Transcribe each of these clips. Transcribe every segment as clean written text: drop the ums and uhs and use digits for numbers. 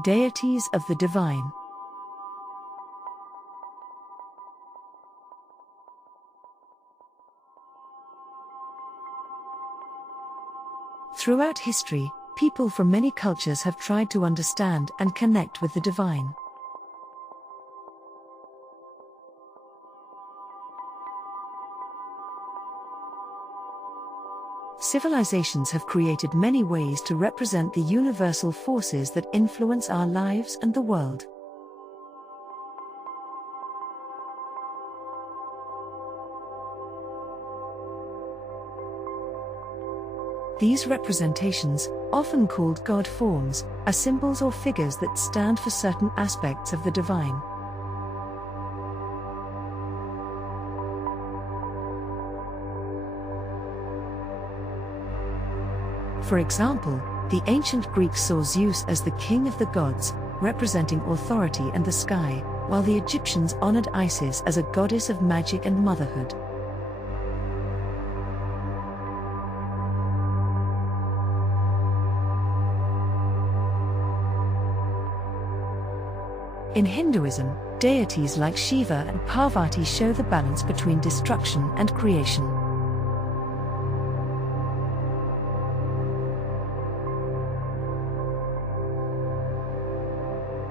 Deities of the divine. Throughout history, people from many cultures have tried to understand and connect with the divine. Civilizations have created many ways to represent the universal forces that influence our lives and the world. These representations, often called god forms, are symbols or figures that stand for certain aspects of the divine. For example, the ancient Greeks saw Zeus as the king of the gods, representing authority and the sky, while the Egyptians honored Isis as a goddess of magic and motherhood. In Hinduism, deities like Shiva and Parvati show the balance between destruction and creation.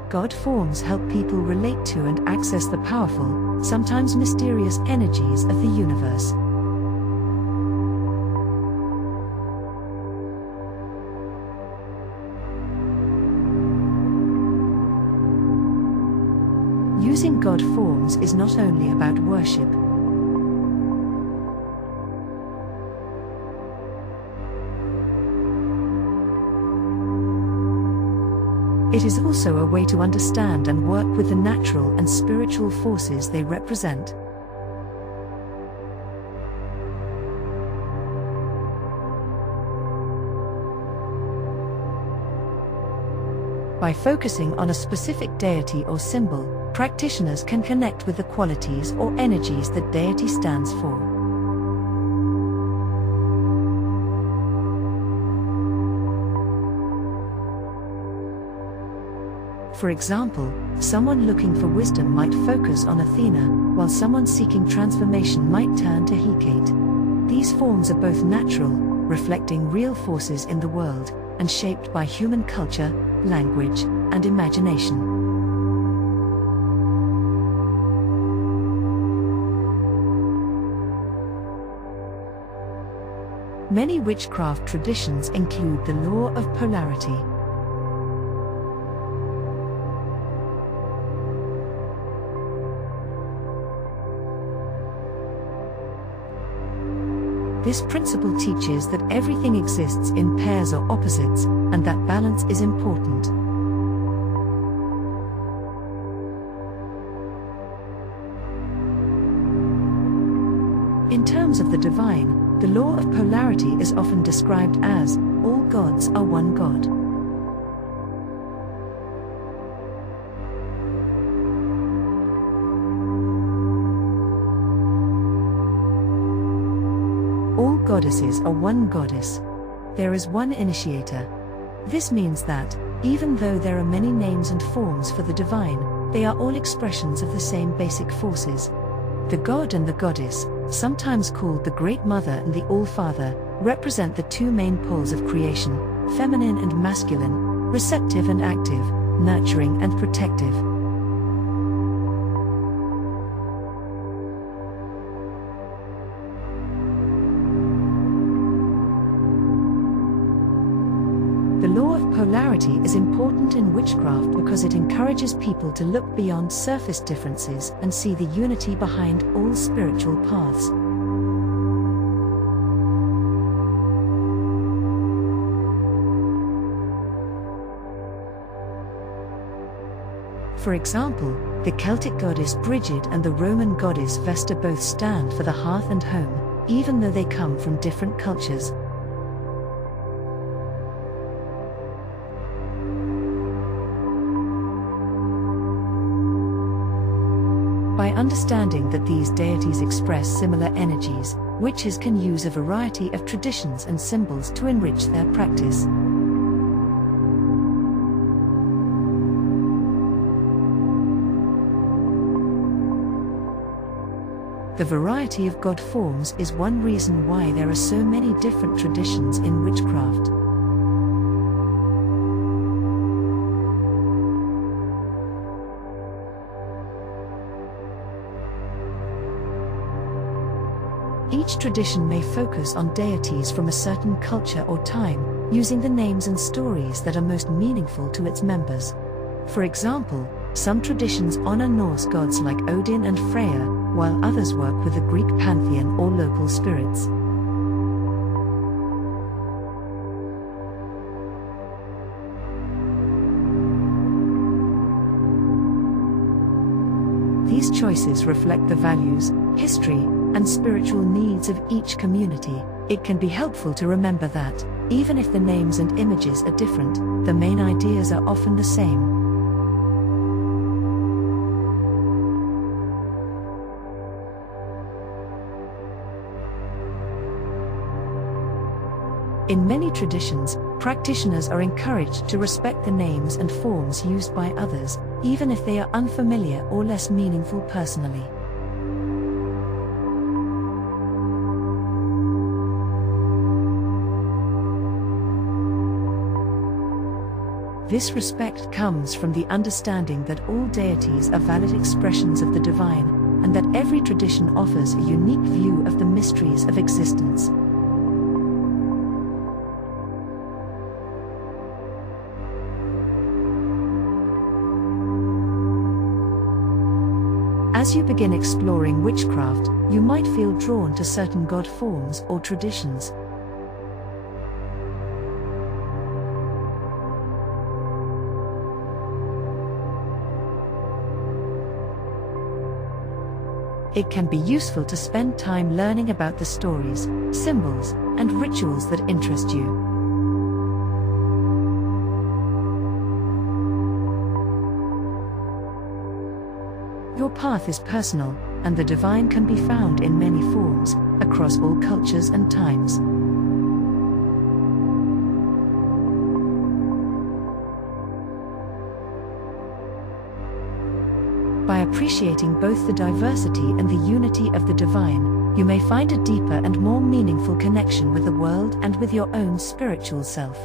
God forms help people relate to and access the powerful, sometimes mysterious energies of the universe. Using God forms is not only about worship. It is also a way to understand and work with the natural and spiritual forces they represent. By focusing on a specific deity or symbol, practitioners can connect with the qualities or energies that deity stands for. For example, someone looking for wisdom might focus on Athena, while someone seeking transformation might turn to Hecate. These forms are both natural, reflecting real forces in the world, and shaped by human culture, language, and imagination. Many witchcraft traditions include the law of polarity. This principle teaches that everything exists in pairs or opposites, and that balance is important. In terms of the divine, the law of polarity is often described as, all gods are one god. All goddesses are one goddess. There is one initiator. This means that, even though there are many names and forms for the divine, they are all expressions of the same basic forces. The god and the goddess, sometimes called the Great Mother and the All-Father, represent the two main poles of creation, feminine and masculine, receptive and active, nurturing and protective. The law of polarity is important in witchcraft because it encourages people to look beyond surface differences and see the unity behind all spiritual paths. For example, the Celtic goddess Brigid and the Roman goddess Vesta both stand for the hearth and home, even though they come from different cultures. By understanding that these deities express similar energies, witches can use a variety of traditions and symbols to enrich their practice. The variety of god forms is one reason why there are so many different traditions in witchcraft. Each tradition may focus on deities from a certain culture or time, using the names and stories that are most meaningful to its members. For example, some traditions honor Norse gods like Odin and Freya, while others work with the Greek pantheon or local spirits. These choices reflect the values, history, and spiritual needs of each community. It can be helpful to remember that, even if the names and images are different, the main ideas are often the same. In many traditions, practitioners are encouraged to respect the names and forms used by others, even if they are unfamiliar or less meaningful personally. This respect comes from the understanding that all deities are valid expressions of the divine, and that every tradition offers a unique view of the mysteries of existence. As you begin exploring witchcraft, you might feel drawn to certain god forms or traditions. It can be useful to spend time learning about the stories, symbols, and rituals that interest you. Your path is personal, and the divine can be found in many forms, across all cultures and times. By appreciating both the diversity and the unity of the divine, you may find a deeper and more meaningful connection with the world and with your own spiritual self.